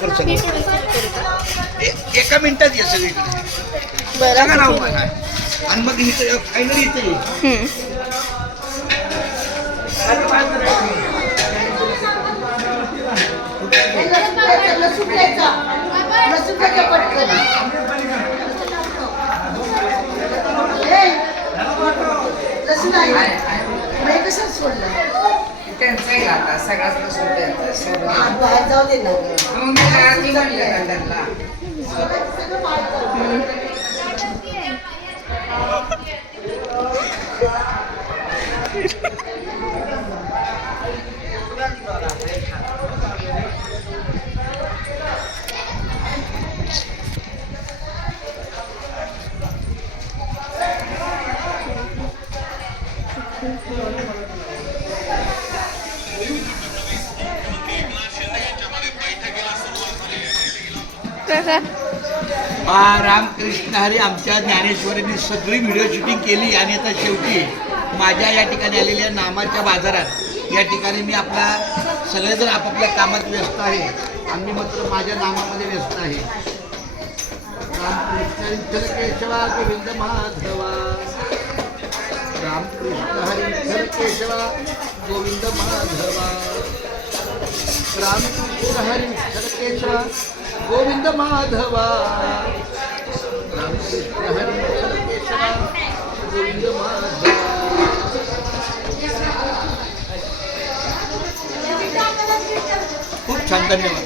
कर सगळं. एका मिनिटात ये सगळीकडे सांगा नाव मला. आणि मग इथं फायनली इथे ये. त्यांचाही आता सगळ्याच लसूण त्यांचा जाऊ दे ना मग मी घरात म्हणलं त्यांना रामकृष्ण हरी. आमच्या ज्ञानेश्वरींनी सगळी व्हिडिओ शूटिंग केली आणि आता शेवटी माझ्या या ठिकाणी आलेल्या नामाच्या बाजारात या ठिकाणी मी आपला सगळेजण आपापल्या कामात व्यस्त आहे. आम्ही मात्र माझ्या नामामध्ये व्यस्त आहे. रामकृष्ण विठ्ठल केशवा गोविंद माधवा. रामकृष्ण हरी विठ्ठल केशवा गोविंद माधवा. रामकृष्ण हरी विठ्ठल केशवा गोविंद माधवा. रामकृष्ण हरी विठ्ठल केशवा गोविंद माधवा. खूप छान, धन्यवाद.